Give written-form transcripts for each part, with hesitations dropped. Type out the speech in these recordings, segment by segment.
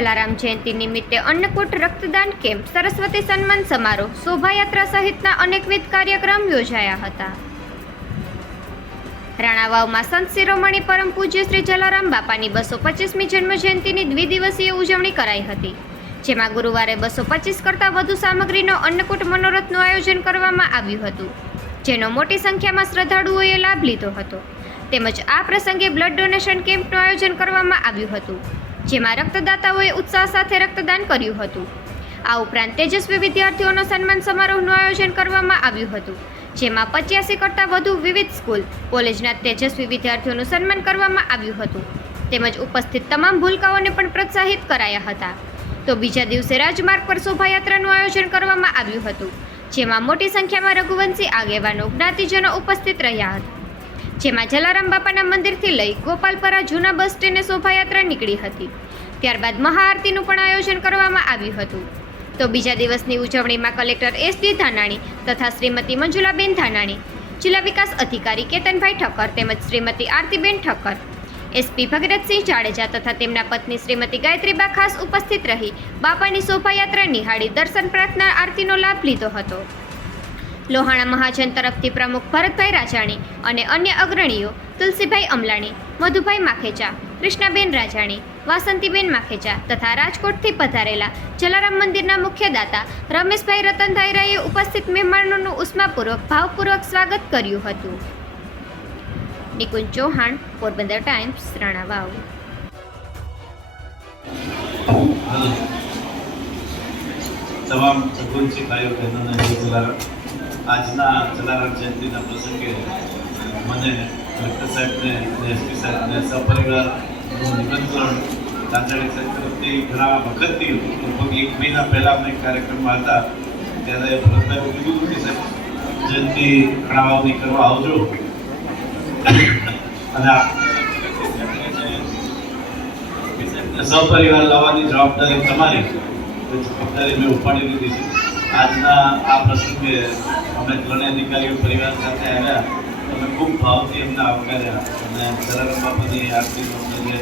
જલારામ જયંતિ નિમિત્તે અન્નકૂટ રક્તદાન કેમ્પ, સરસ્વતી સન્માન સમારોહ, શોભાયાત્રા સહિતના અનેકવિધ કાર્યક્રમ યોજાયા હતા. રાણાવાવમાં સંત શિરોમણી પરમ પૂજ્ય શ્રી જલારામ બાપાની 225મી જન્મજયંતિની દ્વિદિવસીય ઉજવણી કરાઈ હતી, જેમાં ગુરુવારે 225 કરતાં વધુ સામગ્રીનો અન્નકૂટ મનોરથનું આયોજન કરવામાં આવ્યું હતું, જેનો મોટી સંખ્યામાં શ્રદ્ધાળુઓએ લાભ લીધો હતો. તેમજ આ પ્રસંગે બ્લડ ડોનેશન કેમ્પનું આયોજન કરવામાં આવ્યું હતું, જેમાં રક્તદાતાઓએ ઉત્સાહ સાથે રક્તદાન કર્યું હતું. આ ઉપરાંત તેજસ્વી વિદ્યાર્થીઓનો સન્માન સમારોહનું આયોજન કરવામાં આવ્યું હતું, જેમાં 85 કરતાં વધુ વિવિધ સ્કૂલ, કોલેજના તેજસ્વી વિદ્યાર્થીઓનું સન્માન કરવામાં આવ્યું હતું. તેમજ ઉપસ્થિત તમામ ભૂલકાઓને પણ પ્રોત્સાહિત કરાયા હતા. તો બીજા દિવસે રાજમાર્ગ પર શોભાયાત્રાનું આયોજન કરવામાં આવ્યું હતું, જેમાં મોટી સંખ્યામાં રઘુવંશી આગેવાનો, જ્ઞાતિજનો ઉપસ્થિત રહ્યા હતા. જેમાં જલારામ બાપાના મંદિરથી લઈ ગોપાલપરા જૂના બસ સ્ટેન્ડે શોભાયાત્રા નીકળી હતી. ત્યારબાદ મહાઆરતીનું પણ આયોજન કરવામાં આવ્યું હતું. તો બીજા દિવસની ઉજવણીમાં કલેક્ટર એસ.ડી. ધાનાણી તથા શ્રીમતી મંજુલાબેન ધાનાણી, જિલ્લા વિકાસ અધિકારી કેતનભાઈ ઠક્કર તેમજ શ્રીમતી આરતીબેન ઠક્કર, એસપી ભગીરથસિંહ જાડેજા તથા તેમના પત્ની શ્રીમતી ગાયત્રીબા ખાસ ઉપસ્થિત રહી બાપાની શોભાયાત્રા નિહાળી દર્શન, પ્રાર્થના, આરતીનો લાભ લીધો હતો. લોહાણા મહાજન તરફથી પ્રમુખ ભરતભાઈ રાજાણી અને અન્ય અગ્રણીઓ તુલસીભાઈ અમલાણી, મધુભાઈ માખેચા, કૃષ્ણાબેન રાજાણી, વાસંતીબેન માખેચા તથા રાજકોટથી પધારેલા જલારામ મંદિરના મુખ્ય દાતા રમેશભાઈ રતનધાયરાએ ઉપસ્થિત મહેમાનોનું ઉષ્માપૂર્વક, ભાવપૂર્વક સ્વાગત કર્યું હતું. નિકુંજ ચૌહાણ, પોરબંદર ટાઈમ્સ, રાણાવાવ. તમામ સગુણસી ભાઈઓ બહેનોને આજના જલારામ જયંતિના પ્રસંગે મને કલેક્ટર સાહેબને અને એસપી સાહેબને સપરિવાર નિમંત્રણ લાંચાણી સાહેબ તરફથી ઘણા વખતથી લગભગ 1 મહિના પહેલાં અમે કાર્યક્રમમાં હતા ત્યારે ભરતભાઈ કીધું કે સાહેબ જયંતિ રાણાવાવની કરવા આવજો અને સપરિવાર લાવવાની જવાબદારી તમારી જવાબદારી મેં ઉપાડી લીધી છે. આજના આ પ્રસંગે અમે ત્રણેય અધિકારીઓ પરિવાર સાથે આવ્યા, અમે ખૂબ ભાવથી એમને આવકાર્યા અને જલારામ બાપાની આરતીનો અમને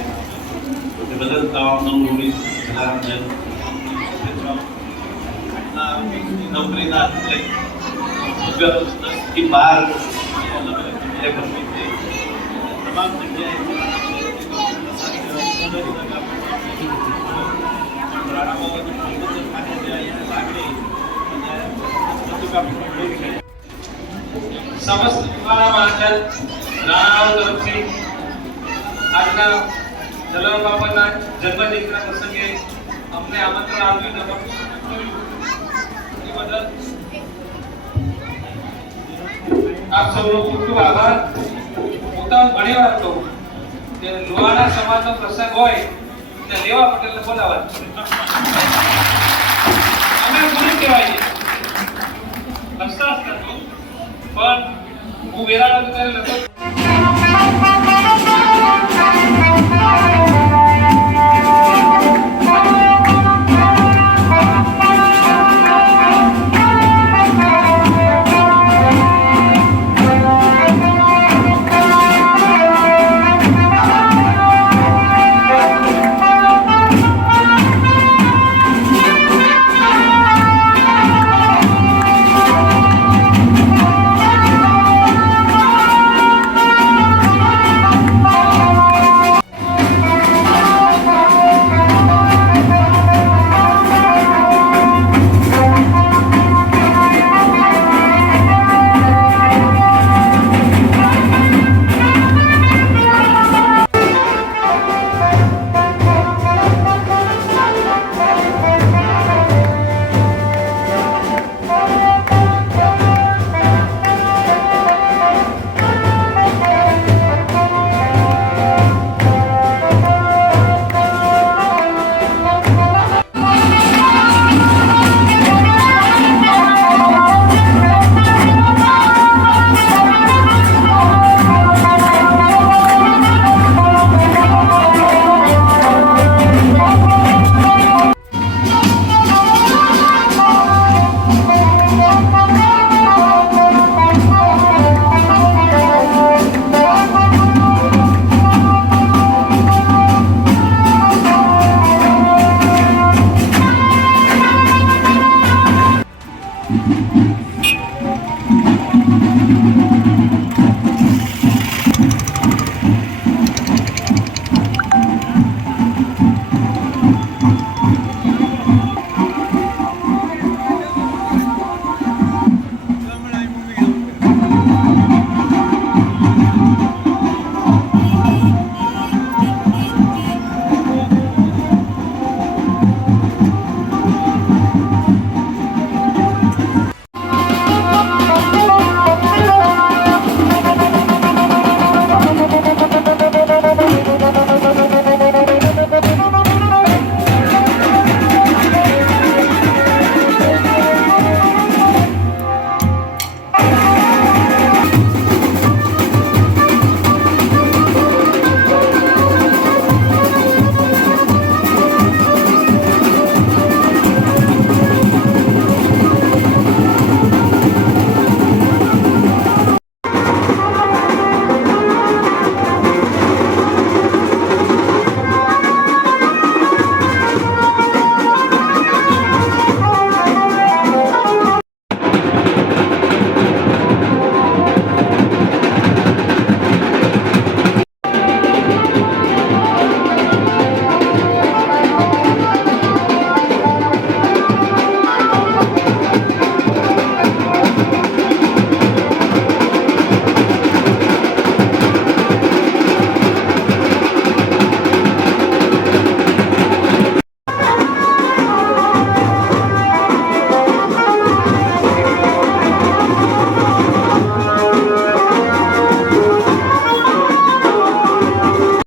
જે બદલ તમામનો ઋણી જલારામ નોકરીના 10થી 12 તમામ સમસ્ત દ્વારા મહાજન રાણાવાવ તરફથી આજના જલારામ બાપાના જન્મદિવસના પ્રસંગે અમને આમંત્રણ આપ્યું એ બદલ આપ સૌનો ખૂબ ખૂબ આભાર. હું તો ઘણી વાર કહું કે લોહાણા સમાજનો પ્રસંગ હોય ત્યાં લેવા પટેલને બોલાવવા અમે ગુરુ કહેવાય હસ્તાક્ષર કરું પણ હું વેરાળ ત્યારે લખો